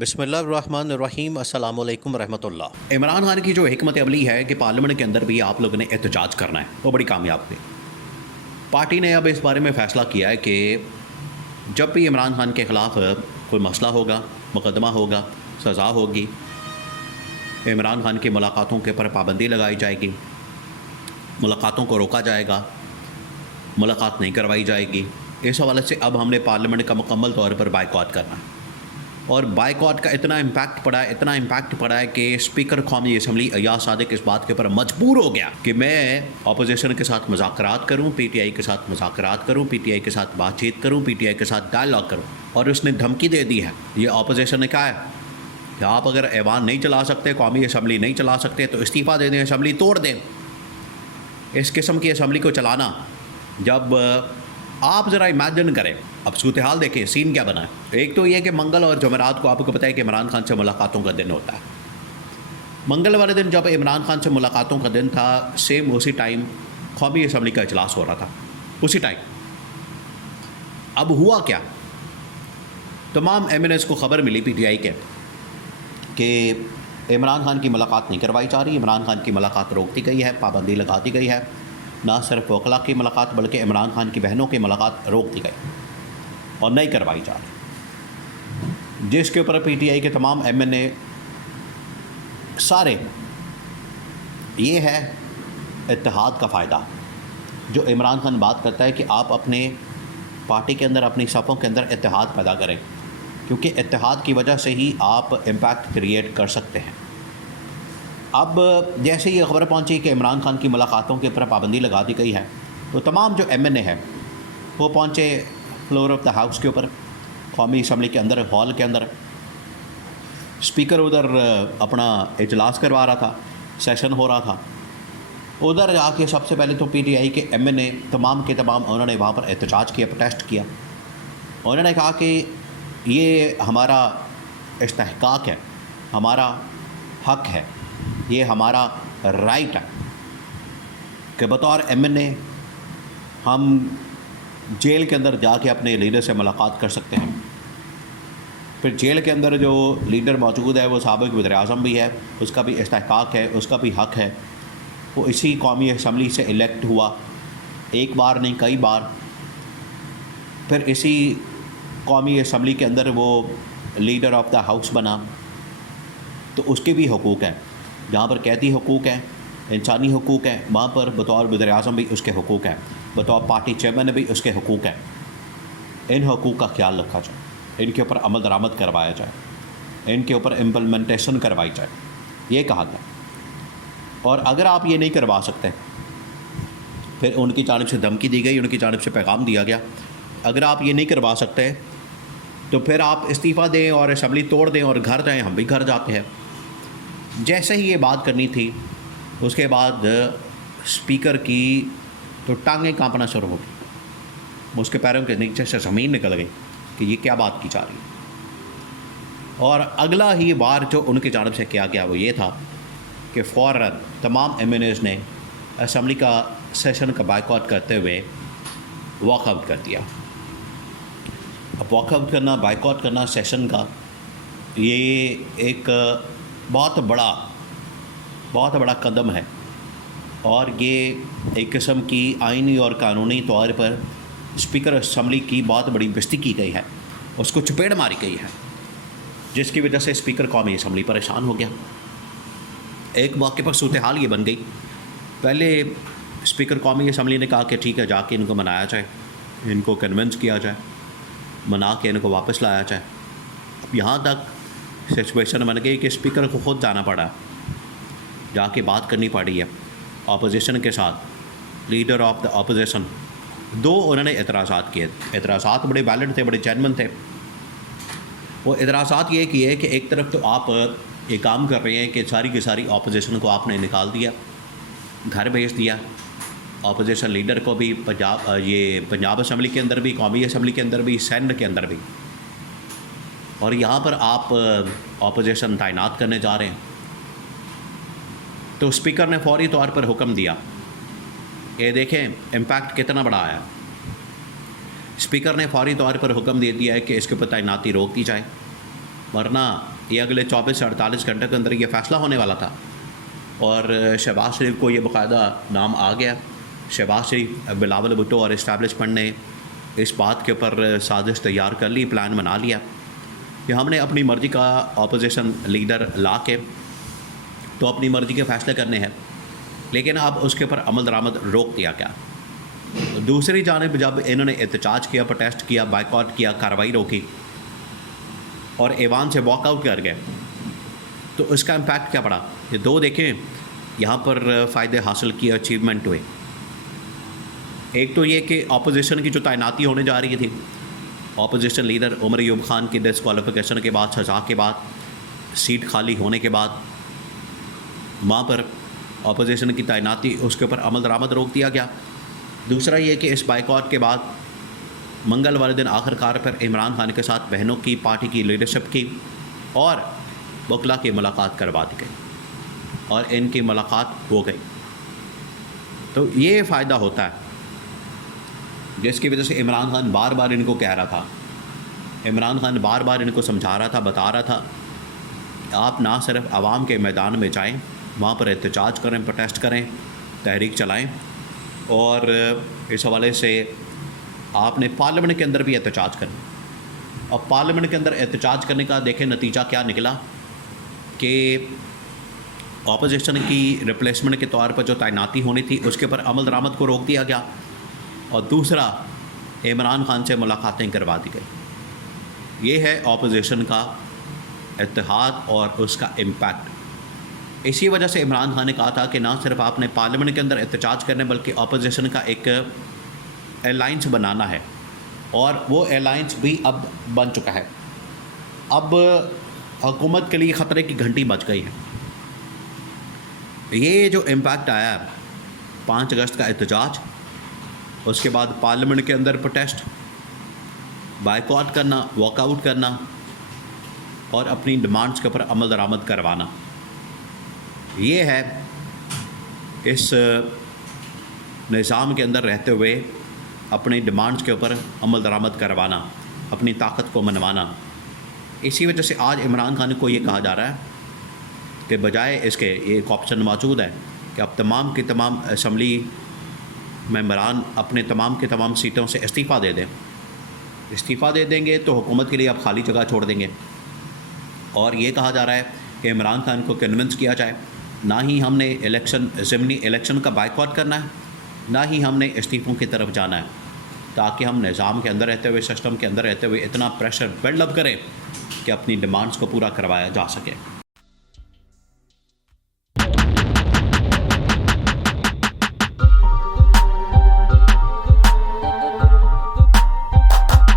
بسم اللہ الرحمن الرحیم السلام علیکم ورحمۃ اللہ۔ عمران خان کی جو حکمت عملی ہے کہ پارلیمنٹ کے اندر بھی آپ لوگوں نے احتجاج کرنا ہے، وہ بڑی کامیاب ہوئی۔ پارٹی نے اب اس بارے میں فیصلہ کیا ہے کہ جب بھی عمران خان کے خلاف کوئی مسئلہ ہوگا، مقدمہ ہوگا، سزا ہوگی، عمران خان کی ملاقاتوں کے پر پابندی لگائی جائے گی، ملاقاتوں کو روکا جائے گا، ملاقات نہیں کروائی جائے گی۔ اس حوالے سے اب ہم نے پارلیمنٹ کا مکمل طور پر بائیکاٹ کرنا ہے، اور بائیکاٹ کا اتنا امپیکٹ پڑا ہے کہ اسپیکر قومی اسمبلی ایاز صادق اس بات کے اوپر مجبور ہو گیا کہ میں اپوزیشن کے ساتھ مذاکرات کروں، پی ٹی آئی کے ساتھ مذاکرات کروں، پی ٹی آئی کے ساتھ بات چیت کروں، پی ٹی آئی کے ساتھ ڈائلاگ کروں۔ اور اس نے دھمکی دے دی ہے، یہ اپوزیشن نے کہا ہے کہ آپ اگر ایوان نہیں چلا سکتے، قومی اسمبلی نہیں چلا سکتے تو استعفیٰ دے دیں، اسمبلی توڑ دیں۔ اس قسم کی اسمبلی کو چلانا، جب آپ ذرا امیجن کریں، اب صورتحال دیکھیں، سین کیا بنا ہے۔ ایک تو یہ کہ منگل اور جمعرات کو آپ کو پتہ ہے کہ عمران خان سے ملاقاتوں کا دن ہوتا ہے۔ منگل والے دن جب عمران خان سے ملاقاتوں کا دن تھا، سیم اسی ٹائم قومی اسمبلی کا اجلاس ہو رہا تھا، اسی ٹائم۔ اب ہوا کیا، تمام ایم این ایز کو خبر ملی پی ٹی آئی کے کہ عمران خان کی ملاقات نہیں کروائی جا رہی، عمران خان کی ملاقات روک دی گئی ہے، پابندی لگا دی گئی ہے۔ نہ صرف وکلاء کی ملاقات بلکہ عمران خان کی بہنوں کی ملاقات روک دی گئی اور نہیں کروائی جا رہی، جس کے اوپر پی ٹی آئی کے تمام ایم این اے سارے، یہ ہے اتحاد کا فائدہ جو عمران خان بات کرتا ہے کہ آپ اپنے پارٹی کے اندر، اپنی صفوں کے اندر اتحاد پیدا کریں، کیونکہ اتحاد کی وجہ سے ہی آپ امپیکٹ کریٹ کر سکتے ہیں۔ اب جیسے یہ خبر پہنچی کہ عمران خان کی ملاقاتوں کے اوپر پابندی لگا دی گئی ہے، تو تمام جو ایم این اے ہیں وہ پہنچے فلور آف دا ہاؤس کے اوپر، قومی اسمبلی کے اندر، ہال کے اندر۔ اسپیکر ادھر اپنا اجلاس کروا رہا تھا، سیشن ہو رہا تھا، ادھر جا کے سب سے پہلے تو پی ٹی آئی کے ایم این اے تمام کے تمام انہوں نے وہاں پر احتجاج کیا، پروٹیسٹ کیا۔ انہوں نے کہا کہ یہ ہمارا استحقاق ہے، ہمارا حق ہے، یہ ہمارا رائٹ ہے کہ بطور ایم این اے ہم جیل کے اندر جا کے اپنے لیڈر سے ملاقات کر سکتے ہیں۔ پھر جیل کے اندر جو لیڈر موجود ہے وہ سابق وزیر اعظم بھی ہے، اس کا بھی استحقاق ہے، اس کا بھی حق ہے، وہ اسی قومی اسمبلی سے الیکٹ ہوا، ایک بار نہیں کئی بار، پھر اسی قومی اسمبلی کے اندر وہ لیڈر آف دا ہاؤس بنا، تو اس کے بھی حقوق ہیں۔ جہاں پر قیدی حقوق ہیں، انسانی حقوق ہیں، وہاں پر بطور وزیر اعظم بھی اس کے حقوق ہیں، بطور پارٹی چیئرمین بھی اس کے حقوق ہیں۔ ان حقوق کا خیال رکھا جائے، ان کے اوپر عمل درآمد کروایا جائے، ان کے اوپر امپلیمنٹیشن کروائی جائے، یہ کہا گیا۔ اور اگر آپ یہ نہیں کروا سکتے، پھر ان کی جانب سے دھمکی دی گئی، ان کی جانب سے پیغام دیا گیا، اگر آپ یہ نہیں کروا سکتے تو پھر آپ استعفیٰ دیں اور اسمبلی توڑ دیں اور گھر جائیں۔ ہم بھی گھر جاتے ہیں۔ جیسے ہی یہ بات کرنی تھی، اس کے بعد اسپیکر کی تو ٹانگیں کانپنا شروع ہو گئی، اس کے پیروں کے نیچے سے زمین نکل گئی کہ یہ کیا بات کی جا رہی ہے۔ اور اگلا ہی بار جو ان کی جانب سے کیا گیا وہ یہ تھا کہ فوراً تمام ایم این ایز نے اسمبلی کا سیشن کا بائیکاٹ کرتے ہوئے واک آؤٹ کر دیا۔ اب واک آؤٹ کرنا، بائیکاٹ کرنا سیشن کا، یہ ایک بہت بڑا قدم ہے، اور یہ ایک قسم کی آئینی اور قانونی طور پر اسپیکر اسمبلی کی بہت بڑی بےزتی کی گئی ہے، اس کو چپیڑ ماری گئی ہے، جس کی وجہ سے اسپیکر قومی اسمبلی پریشان ہو گیا۔ ایک موقع پر صورتحال یہ بن گئی، پہلے اسپیکر قومی اسمبلی نے کہا کہ ٹھیک ہے، جا کے ان کو منایا جائے، ان کو کنونس کیا جائے، منا کے ان کو واپس لایا جائے۔ اب یہاں تک سچویشن بن گئی کہ اسپیکر کو خود جانا پڑا، جا کے بات کرنی پڑی ہے اپوزیشن کے ساتھ، لیڈر آف دا اپوزیشن۔ دو انہوں نے اعتراضات کیے، اعتراضات بڑے ویلڈ تھے، بڑے جینوئن تھے۔ وہ اعتراضات یہ کیے کہ ایک طرف تو آپ یہ کام کر رہے ہیں کہ ساری کی ساری اپوزیشن کو آپ نے نکال دیا، گھر بھیج دیا، اپوزیشن لیڈر کو بھی پنجاب اسمبلی کے اندر بھی، قومی اسمبلی کے اندر بھی، سینٹ کے اندر بھی، اور یہاں پر آپ اپوزیشن تعینات کرنے جا رہے ہیں۔ تو اسپیکر نے فوری طور پر حکم دیا، یہ دیکھیں امپیکٹ کتنا بڑا آیا۔ اسپیکر نے فوری طور پر حکم دے دیا ہے کہ اس کے اوپر تعیناتی روک دی جائے، ورنہ یہ اگلے 24 سے 48 گھنٹے کے اندر یہ فیصلہ ہونے والا تھا. اور شہباز شریف کو یہ باقاعدہ نام آ گیا. شہباز شریف، بلاول بھٹو اور اسٹیبلشمنٹ نے اس بات کے اوپر سازش تیار کر لی، پلان بنا لیا کہ ہم نے اپنی مرضی کا اپوزیشن لیڈر لا کے تو اپنی مرضی کے فیصلے کرنے ہیں، لیکن اب اس کے اوپر عمل درآمد روک دیا گیا. دوسری جانب جب انہوں نے احتجاج کیا، پروٹیسٹ کیا، بائیکاٹ کیا، کارروائی روکی اور ایوان سے واک آؤٹ کر گئے، تو اس کا امپیکٹ کیا پڑا؟ یہ دو دیکھیں یہاں پر فائدے حاصل کیے، اچیومنٹ ہوئے. ایک تو یہ کہ اپوزیشن کی جو تعیناتی ہونے جا رہی تھی، اپوزیشن لیڈر عمر ایوب خان کی ڈسکوالیفیکیشن کے بعد، سزا کے بعد، سیٹ خالی ہونے کے بعد وہاں پر اپوزیشن کی تعیناتی، اس کے اوپر عمل درآمد روک دیا گیا. دوسرا یہ کہ اس بائیکاٹ کے بعد منگل والے دن آخر کار پر عمران خان کے ساتھ بہنوں کی، پارٹی کی لیڈرشپ کی اور وکلا کی ملاقات کروا دی گئی اور ان کی ملاقات ہو گئی. تو یہ فائدہ ہوتا ہے جس کی وجہ سے عمران خان بار بار ان کو کہہ رہا تھا، عمران خان بار بار ان کو سمجھا رہا تھا، بتا رہا تھا کہ آپ نہ صرف عوام کے میدان میں جائیں، وہاں پر احتجاج کریں، پروٹیسٹ کریں، تحریک چلائیں، اور اس حوالے سے آپ نے پارلیمنٹ کے اندر بھی احتجاج کرنا. اور پارلیمنٹ کے اندر احتجاج کرنے کا دیکھیں نتیجہ کیا نکلا کہ اپوزیشن کی ریپلیسمنٹ کے طور پر جو تعیناتی ہونی تھی اس کے اوپر عمل درآمد کو روک دیا گیا، اور دوسرا عمران خان سے ملاقاتیں کروا دی گئی. یہ ہے اپوزیشن کا اتحاد اور اس کا امپیکٹ. اسی وجہ سے عمران خان نے کہا تھا کہ نہ صرف آپ نے پارلیمنٹ کے اندر احتجاج کرنے بلکہ اپوزیشن کا ایک الائنس بنانا ہے، اور وہ الائنس بھی اب بن چکا ہے. اب حکومت کے لیے خطرے کی گھنٹی بج گئی ہے. یہ جو امپیکٹ آیا 5 اگست کا احتجاج، اس کے بعد پارلیمنٹ کے اندر پروٹیسٹ، بائیکاٹ کرنا، واک آؤٹ کرنا اور اپنی ڈیمانڈز کے اوپر عمل درآمد کروانا، یہ ہے اس نظام کے اندر رہتے ہوئے اپنی ڈیمانڈز کے اوپر عمل درآمد کروانا، اپنی طاقت کو منوانا. اسی وجہ سے آج عمران خان کو یہ کہا جا رہا ہے کہ بجائے اس کے ایک آپشن موجود ہے کہ اب تمام کے تمام اسمبلی ممبران اپنے تمام کے تمام سیٹوں سے استعفیٰ دے دیں. استعفیٰ دے دیں گے تو حکومت کے لیے آپ خالی جگہ چھوڑ دیں گے. اور یہ کہا جا رہا ہے کہ عمران خان کو کنونس کیا جائے، نہ ہی ہم نے ضمنی الیکشن کا بائیکاٹ کرنا ہے، نہ ہی ہم نے استعفوں کی طرف جانا ہے، تاکہ ہم نظام کے اندر رہتے ہوئے، سسٹم کے اندر رہتے ہوئے اتنا پریشر بلڈ اپ کریں کہ اپنی ڈیمانڈز کو پورا کروایا جا سکے.